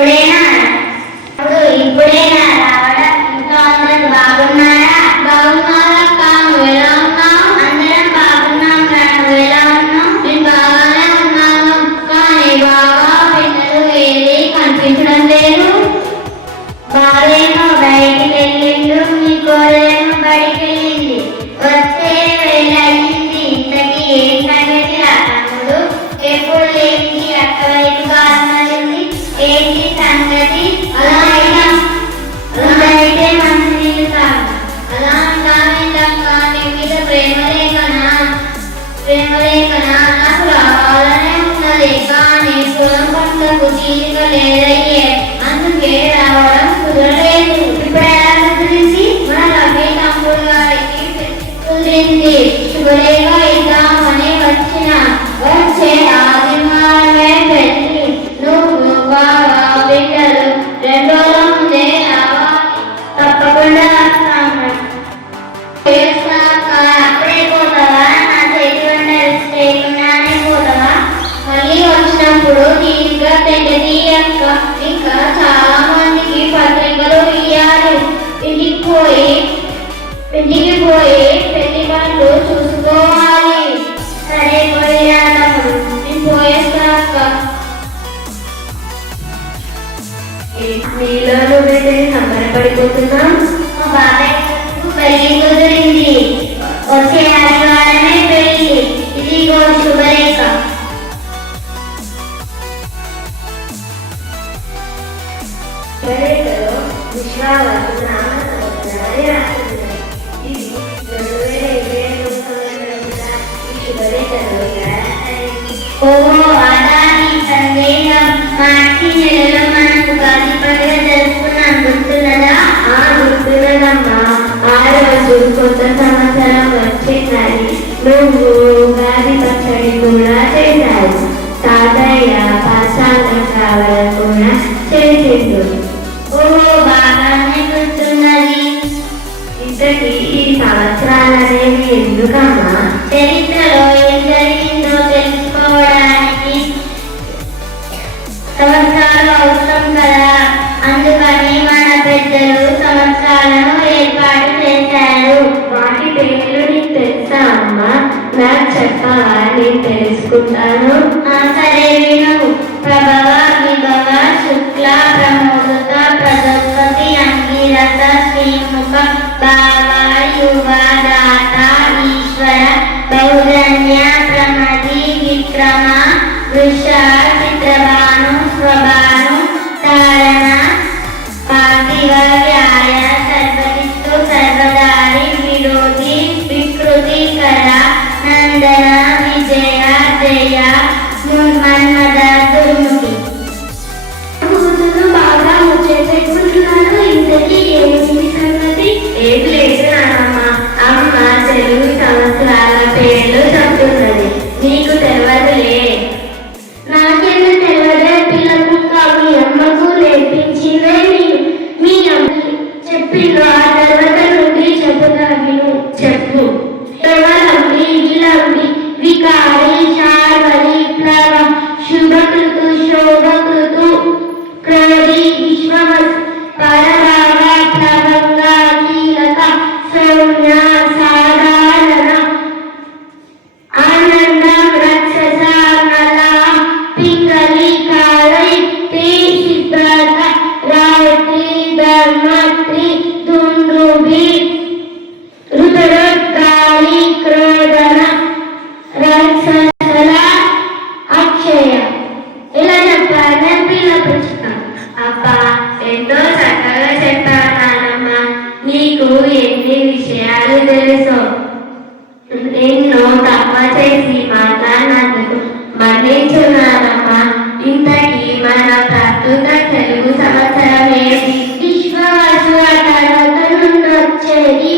ఇప్పుడేనా ఇప్పుడేనా రావడం? ఇంట్లో అందరూ బాగున్నారా? బాగున్నారక్క. నువ్వు ఎలా ఉన్నావు? అందరం బాగున్నాం రా. నువ్వు ఎలా ఉన్నావు? నేను బాగానే ఉన్నాను. కానీ బాగా పిల్లలు ఏది కనిపించడం లేదు. బాలేమో బయటికి వెళ్ళిండు, మీ కోడలేమో బయటికి వెళ్ళింది. వచ్చే వేళ అయింది. ఇంతకీ ఏం సంగతి రా తమ్ముడు? ఎప్పుడు లేని అక్క వైపు కారణమైంది ఏంటి సంగతి? అలా అయితే మంచి నీళ్ళు తాగు. అలా అంటావేంటక్క? నీ మీద ప్రేమలేకనా? నాకు రావాలనే ఉన్నది, కానీ పొలం పట్లకు తీరిక లేదయ్యే, అందుకే రావడం కుదరలేదు. ఇప్పుడు ఎలా కుదిరింది? మన రవి తమ్ముడు గారికి కుదిరింది. శుభలేఖ ఇద్దామని వచ్చే ఆదివారమే పెళ్లి. నువ్వు బాగా బిడ్డలు 2 రోజుల ముందే తప్పకుండా వస్తాము. అప్పుడే పోతావా? నా చేతి వంట చేయకుండానే పోతావా? మళ్ళీ వచ్చినప్పుడు తీరిగ్గా తీయక్క. ఇంకా చాలా మందికి పత్రికలు ఇయ్యాలి. ఇంటికి పోయి పెళ్లి పనులు చూసుకోవాలి. సరే పోయిరా తమ్ముడు, నేను పోయేస్తా అక్క. నీలో నువ్వైతే సంబరపడిపోతున్నావు. మా బాబాయ్ పెళ్లి కుదిరింది. వచ్చే ఆదివారమే పెళ్లి. ఇదిగో శుభలేఖ. శుభలేఖలో విశ్వావసు నామ సంవత్సరాన్ని రాసింది. ఇది 2022 సంవత్సరంగా ఈ శుభలేఖలో ఓహో, అదా నీ సందేహం. మార్చి నెలలో మనం ఉగాది పండుగ జరుపుకున్నాం, గుర్తున్నదా? గుర్తున్నదమ్మా. ఆ రోజు కొత్త సంవత్సరం వచ్చిందని నువ్వు ఉగాది పచ్చడి కూడా చేశావు. తాతయ్య పాఠశాల కావడం కూడా చేసిండు. ఓహో, బాగానే గుర్తున్నది. ఇంతకీ ఈ సంవత్సరాలనేవి ఎందుకమ్మా? చరిత్రలో ఏం జరిగిందో తెలుసుకోవడానికి సంవత్సరాలు అవసరం కదా. అందుకని మన పెద్దలు సంవత్సరాలను ఏర్పాటు చేశారు. వాటి పేర్లు నీకు తెలుసా అమ్మా? నాకు చెప్పవా? నేను తెలుసుకుంటాను. సరే విను. ప్రభవ, విభవ, శుక్ల, ప్రమోదత, ప్రజోత్పత్తి, అంగీరత, శ్రీముఖ, భావ, యువ, దాత, ఈశ్వర, బహుధన్య, ప్రమది, విక్రమ, వృష, చిత్రభాను, స్వభాను, తారణ, పార్థివ, వ్యాయ, సర్వజిత్తు, సర్వదారి, విరోధి, వికృతి, కర, నందన, విజయ, జయ, మన్మద, దుర్ముఖి. బాగా ముచ్చేసుకుంటున్నాను. ఇంతకీ ఏమిటి సంగతి? ఏది లేదు నానమ్మ. అమ్మ తెలుగు సంవత్సరాల పేర్లు చెప్తున్నది. నీకు తెలియదులే. నాకెందుకు తెలియదే? పిల్లకు మీ అమ్మకు నేర్పించిందే మీ అమ్మ చెప్పిండ్రు. ఆ తర్వాత నుండి చెబుతా విను. చెప్పు. ప్రవలంబి, విలంబి, వికారి, శార్వరి, ప్లవ, శుభకృతు, శోభకృతు, క్రోధి, విశ్వవస్, పరభాగ, ప్లవంగ, కీలక, సౌమ్య, సాధారణ, ఆనందం, రాక్షస, నల, పింగళి, కాళైత్రి, శిబ్రత, రాత్రి, ధర్మత్రి, దుందుభి, రుద్రకాళి, క్రోధన, రాక్షసల, అక్షయ. ఇలా చెప్పాను పిల్ల పుస్తకం. అబ్బా, ఎంతో చక్కగా చెప్పావు నానమ్మ. నీకు ఎన్ని విషయాలు తెలుసో. ఎన్నో తక్కువ చేసి మాట్లాడినందుకు మన్నించు నానమ్మ. ఇంతకీ మన ప్రస్తుత తెలుగు సంవత్సరం ఏది? విశ్వవసు, ఆ తర్వాత నుండి వచ్చేది